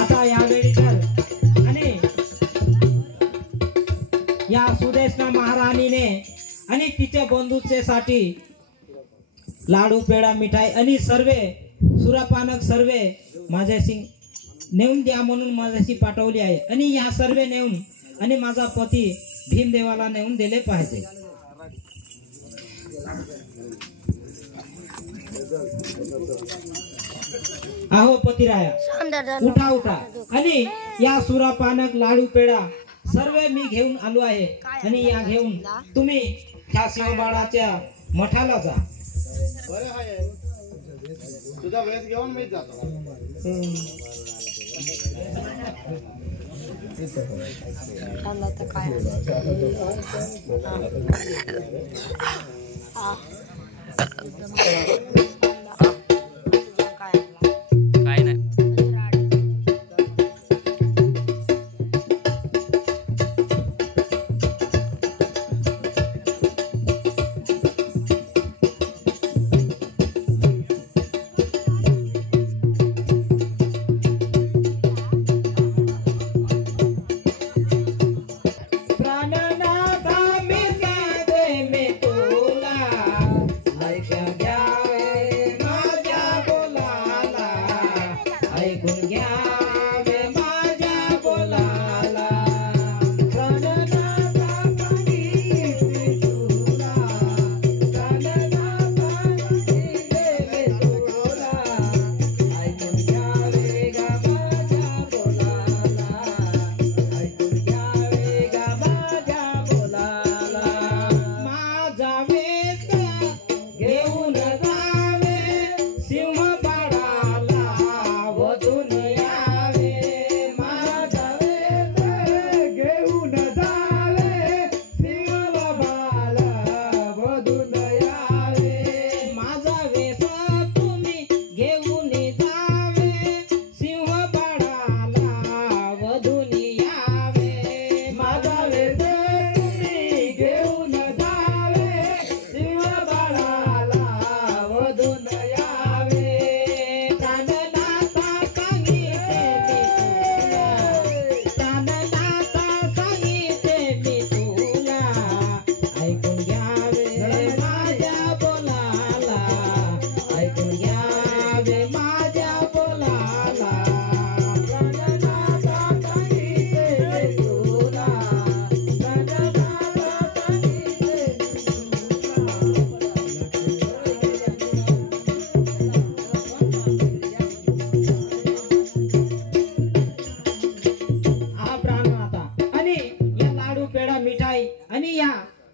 आता यावेळी तर आणि या सुदेशना महाराणीने आणि तिच्या बंधूचे साठी लाडू पेढा मिठाई आणि सर्वे सुरापानक सर्वे माझ्याशी नेऊन द्या म्हणून माझ्याशी पाठवली आहे आणि या सर्वे नेऊन आणि माझा पती भीमदेवाला नेऊन दिले पाहिजे। आहो पतिराया उठा उठा आणि या सुरापानक लाडू पेढा सर्व मी घेऊन आलो आहे आणि या घेऊन तुम्ही ह्या शिवबाळाच्या मठाला जा। तुझा वेळ घेऊन मी जातो।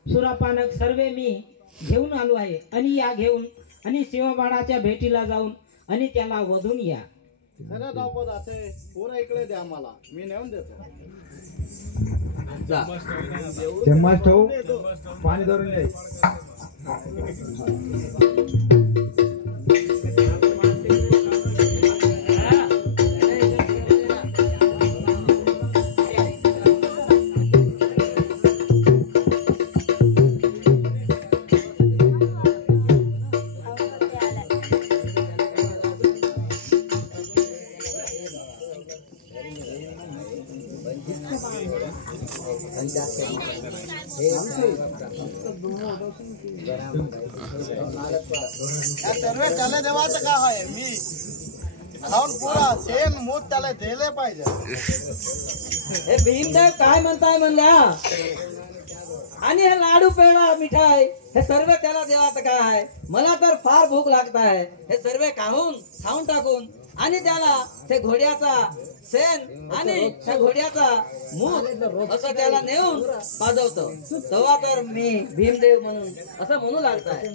सुरापानक सर्वे मी घेऊन आलो आहे आणि या घेऊन आणि शिवबाळाच्या भेटीला जाऊन आणि त्याला वधून या। खरं धावपळ जाते पोरं इकडे द्या मला मी नेऊन देतो। चम्मच ठेवू पाणी धरून याय। सर्वे त्याला देवाचं का आहे मी खाऊन पुरा सेम मूत त्याला दिले पाहिजे। हे भीमदेव काय म्हणताय म्हणल्या आणि हे लाडू पेढा मिठाई हे सर्व त्याला देवाचं काय आहे। मला तर फार भूक लागत आहे हे सर्व खाऊन टाकून आणि त्याला ते घोड्याचा सेन आणि त्या घोड्याचा मूत असं त्याला नेऊन पाजवतो तेव्हा तर मी भीमदेव म्हणून असं म्हणू लागताय।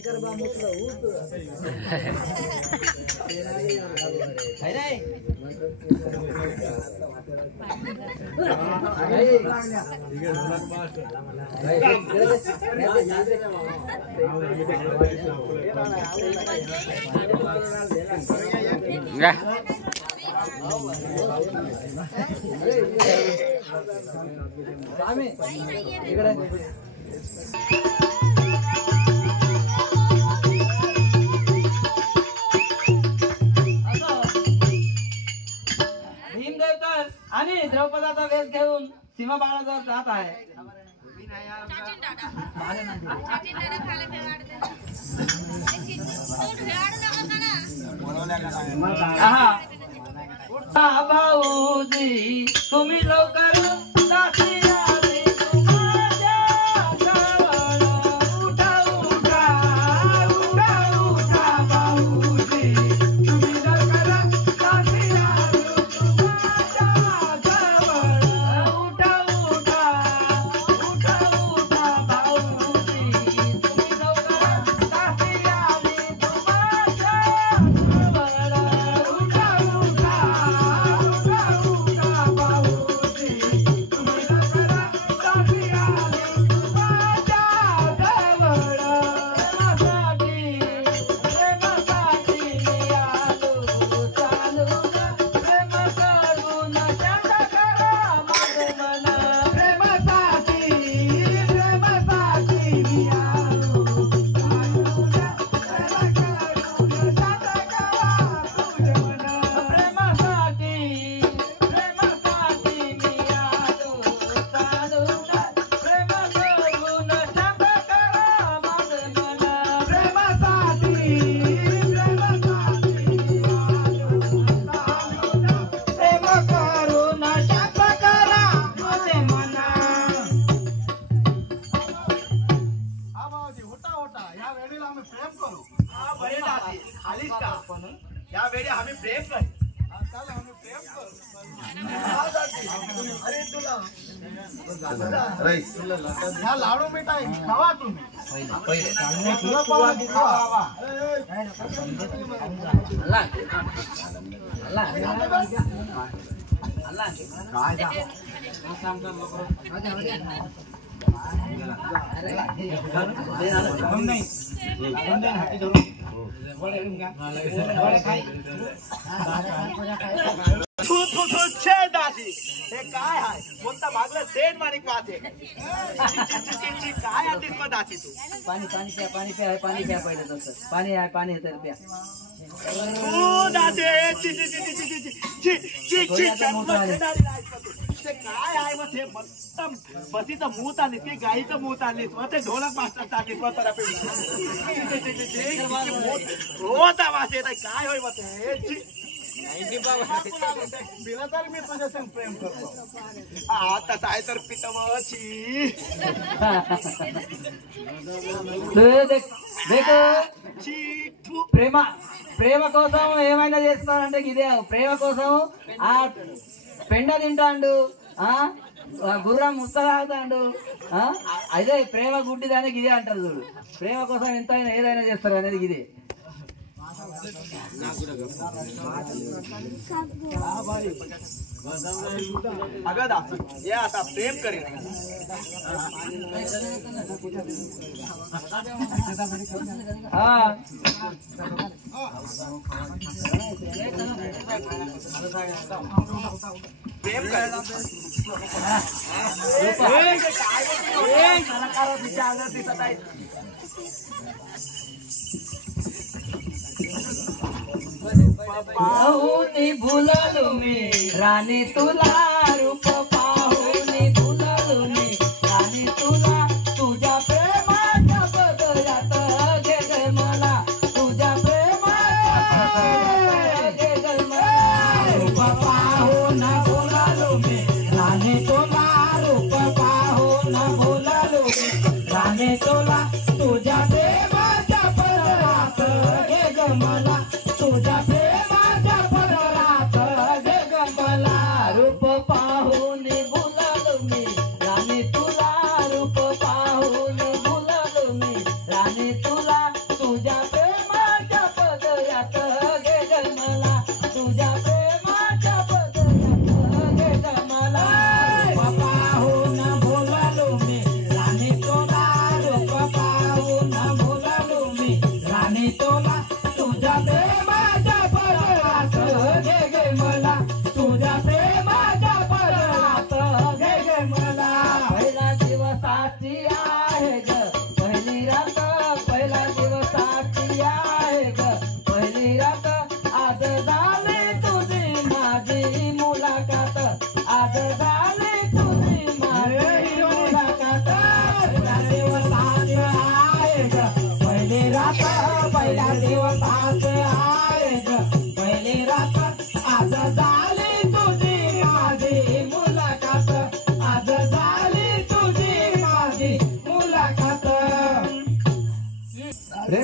भीमदेव तर आणि द्रौपदाचा वेश घेऊन सीमा बाळाजवळ जात आहे. भाऊजी तुम्ही लवकर दासी आली तुमच्या जवळ. उठा उठा उठा उठा भाऊजी तुम्ही लवकर दासी आली तुमच्या जवळ. उठा उठा उठा उठा भाऊजी तुम्ही लवकर दासी आली तुमच्या जवळ. उठा उठा उठा उठा भाऊजी तुम्ही लवकर दासी आली तुमच्या जवळ. प्रेमासाठी मी आलो चालू प्रेम करून शांत करा माझे मन. प्रेमासाठी मी आलो चालू प्रेम करून शांत करा तुझे मन. प्रेमासाठी मी आलो चालू प्रेम करून शांत करा माझे मन. प्रेमासाठी प्रेम करून शांत करा माझे मन. हा भाऊजी उठा उठा या वेळेला आम्ही प्रेम करू. हा बरे दासी खालीच का या वेळी आम्ही प्रेम करू. चला आम्ही प्रेम करू. हा दासी, अरे तुला ह्या लाडू मिठाई खावा तुम्ही. तुला पाहिजे खावा. छे दासी हे काय आहे कोणता भागलं सेठ माणिक पाहते काय आलीस मग दासी तू. पाणी प्या पाणी प्या पहिले तसं पाणी आहे पाणी तर प्या. तू दासी ते काय आहे मग ते बसीचं मूत आलीस की गाईचं मूत आलीस मग ते ढोलक मास्टर टाकीस मग तर रोज आवाज येत काय होय मग ते बिना तर मी तुझ्या संग प्रेम करतो. आता काय तर पितवची ప్రేమ కోసం ఏమైనా చేస్తానంటే ఇదే ప్రేమ కోసం ఆ పెండ తింటాండు గుర్రం ముత్త తాగుతాండు అదే ప్రేమ గుడ్డిదానికి ఇదే అంటారు చూడు. ప్రేమ కోసం ఎంతైనా ఏదైనా చేస్తారు అనేది ఇదే. अगं दासी ये आता प्रेम करेन. प्रेम करेन. पाहुनी भुललो मी राणी तुला रूप पाहुनी भुललो मी राणी तुला तुझ्या प्रेमाच्या बदल्यात घे ग मला तुझ्या प्रेमाच्या घे ग मला. रूप पाहुन भुललो मी राणी तुला रूप पाहुन भुललो मी राणी तुला तुझ्या प्रेमाच्या बदल्यात घे ग मला तुझ्या प्रेमाच्या पदरात घे ग मला. रूप पाहुन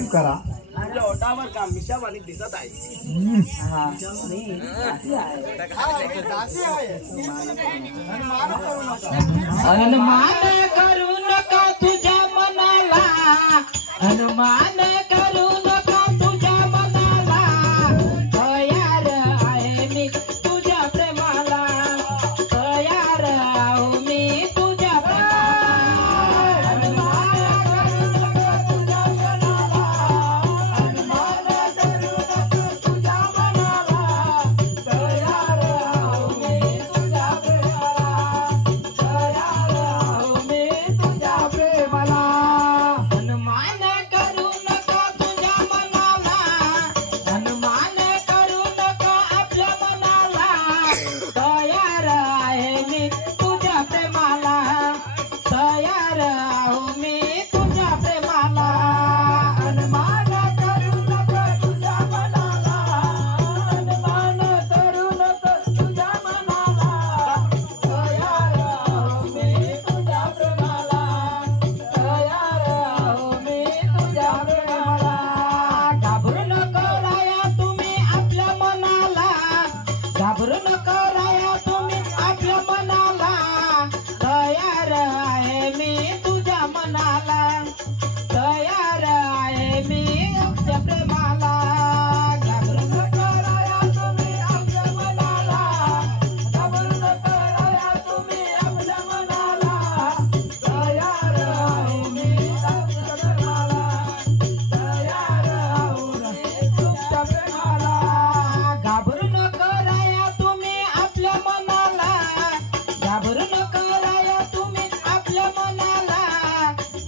तारीफ करा. तुझ्या ओटावर का मिशावाली दिसत आहे. हा मी दासी आहे. अनुमान करू नका तुझ्या मनाला, अनुमान करू नका तुझ्या मनाला, तयार आहे मी तुझ्या प्रेमाला, तयार आहो मी तुझ्या प्रेमाला. अनुमान करू नका तुझ्या मनाला, अनुमान करू नका तुझ्या मनाला, तयार आहो मी तुझ्या प्रेमाला, तयार आहो मी तुझ्या प्रेमाला. अनुमान करू नका तुझ्या मनाला, अनुमान करू नका आपल्या मनाला, तयार आहे मी तुझ्या प्रेमाला, तयार आहो मी तुझ्या प्रेमाला. अनुमान करू नका तुझ्या मनाला, अनुमान करू नका तुझ्या मनाला, तयार आहो मी तुझ्या प्रेमाला, तयार आहो मी तुझ्या प्रेमाला. घाबरू नको राया तुम्ही आपल्या मनाला, घाबरू नको राया तुम्ही आपल्या मनाला, तयार आहे मी तुझ्या मनाला, तयार आहे मी तुझ्या प्रेमाला. घाबरू नको राया तुम्ही आपल्या मनाला, घाबरू नको राया तुम्ही आपल्या मनाला, तयार आहे मी तुझ्या प्रेमाला, तयार आहो मी तुझ्या प्रेमाला. घाबरू नको राया तुम्ही आपल्या मनाला, घाबरू नको राया तुम्ही आपल्या मनाला,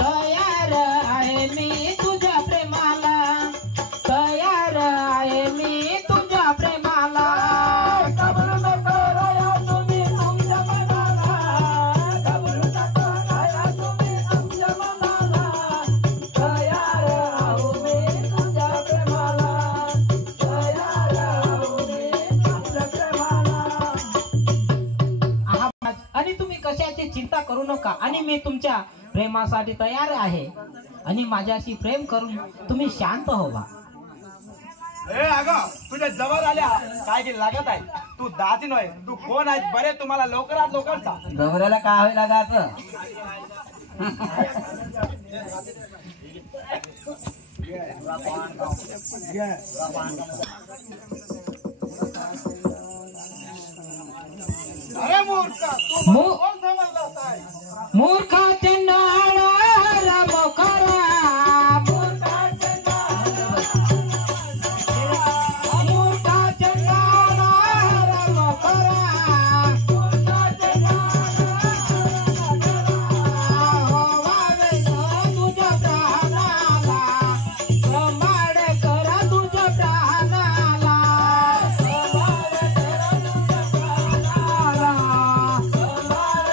तयार आहे मी तुझ्या प्रेमाला, तयार आहे मी तुझ्या प्रेमाला. घाबरू नको राया तुम्ही तुमच्या मनाला, घाबरू नको राया तुम्ही आमच्या मनाला, तयार आहो मी तुझ्या प्रेमाला, तयार आहो मी तुझ्या प्रेमाला. आणि तुम्ही कशाची चिंता करू नका, आणि मी तुमच्या प्रेमासाठी तयार आहे, आणि माझ्याशी प्रेम करून तुम्ही शांत व्हा. ए अगं तुझ्या जवळ आल्या काय की लागत आहे. तू दासी नव्हे, तू कोण आहेस बरे. तुम्हाला लवकरात लवकर सांग. गवऱ्याला काय होईल लागायचं. अरे मूर्खा तू मू- कोण समजलास आहे? मूर्खाचे नाळ राम करा, मूर्खाचे नाळ, मूर्खाचे नाळ राम करा, मूर्खाचे नाळ राम करा. होवावे न तुझ्या प्राणाला, प्रमाण करा तुझ्या प्राणाला, प्रमाण करा तुझ्या प्राणाला, प्रमाण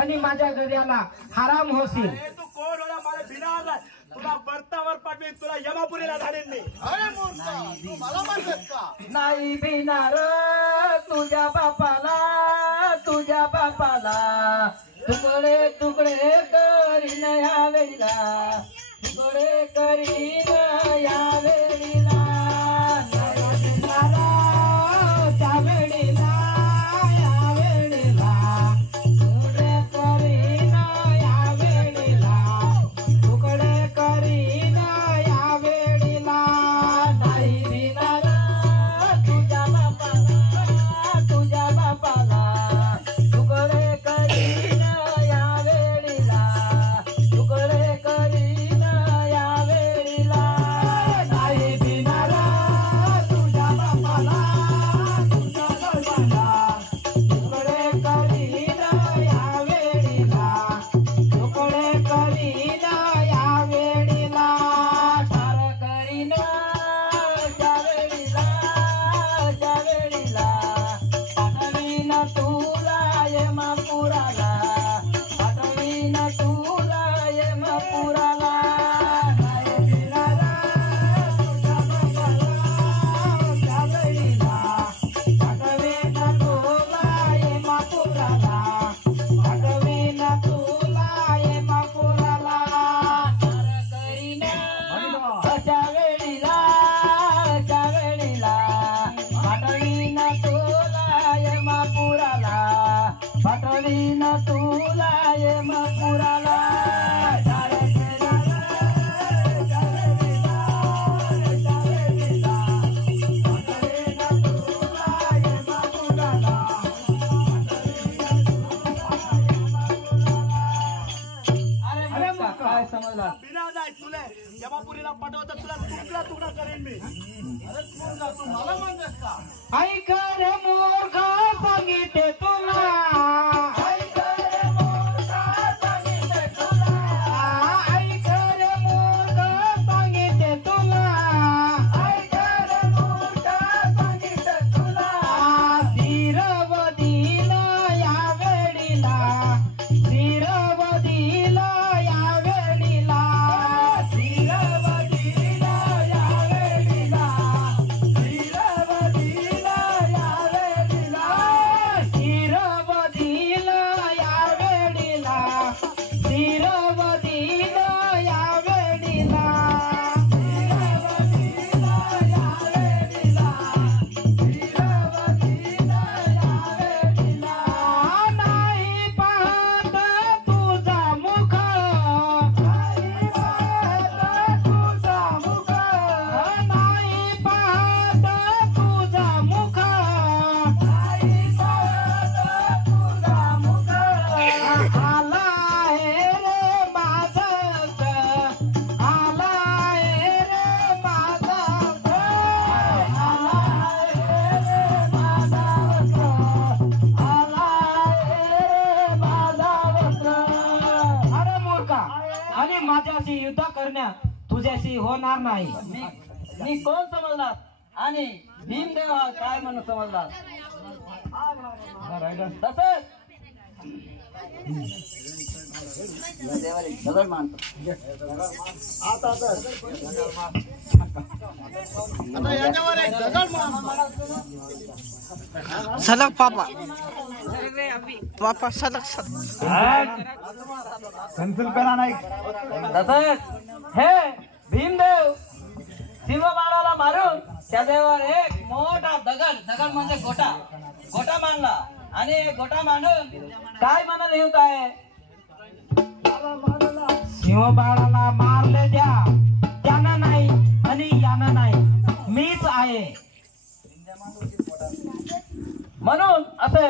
आणि माझ्या गद्याला हराम होशील. तू कोण होला मला भिणार तुला वर्तावर पाठवी तुला यमापुरीला धाडेन मी. अरे मूर्खा तू मला मारतोस का? नाही भिणार तुझ्या बापाला तुझ्या बापाला तुकडे तुकडे करीन या वेळीला करीन या वेळीला त्या वेळीला या वेळीला तुकडे करीन या वेळीला तुकडे करीन या वेळीला नाही दिनार तुझ्या बापाला तुकडे करीन या वेळीला तुकडे करीन या वेळीला नाही दिनार तुझ्या बापाला तुकडे करीन या वेळीला तुकडे करीन या वेळीला ठार करीन त्या वेळीला पाठवीन तुला यमपुराला पाठवीन तुला यमपुराला नाही दिनार तुझ्या बापाला त्या वेळीला पाठवीन तुला यमपुराला पाठवीन तुला यमपुराला ठार करीन त्या वेळीला पाठवीन तुला यमपुराला पाठवीन तुला यमपुराला ठार केला त्या वेळीला पाठवीन तुला यमपुराला अरे मूर्ख, काय समजला बिना जाय तुले यमापुरीला पाठवत तुला तुकडा तुकडा करेन मी. अरे मूर्ख, तू मला म्हणतेस का? ऐक रे मूर्ख सांगितले तुला ऐक रे मूर्ख सांगितले तुला ऐक रे मूर्ख सांगितले तुला ऐक रे मूर्ख सांगितले तुला शिरवदील या वेळीला शिरवदील या वेळीला शिरवदील या वेळीला शिरवदील या वेळीला शिरवदील या वेळीला शिरवदील या वेळीला शिरवदील या वेळीला शिरवदील या वेळीला नाही पाहत तुझा मुख नाही पाहत तुझा मुख नाही पाहत तुझा मुख नाही पाहत तुझा मुख आला रे माझक आला रे माझक आला रे माझा वस्त्र आला रे माझा वस्त्र अरे मूर्खा आणि माझ्याशी युद्ध करण्यात तुझ्याशी होणार नाही. मी कोण समजणार आणि भीमदेव हा काय म्हणून समजणार तसंच दगड मानतो आता याच्यावर एक दगड मार. सलग पापा पापा सलग कन्सल करा नाही. तसंच हे भीमदेव शिवबाळाला मारून त्या देवावर एक मोठा दगड म्हणजे गोटा मांडला आणि गोटा मांडून काय म्हणाले लिहत आहे सिंहबाळाला मारले द्या त्यानं नाही आणि यानं नाही मीच आहे म्हणून असे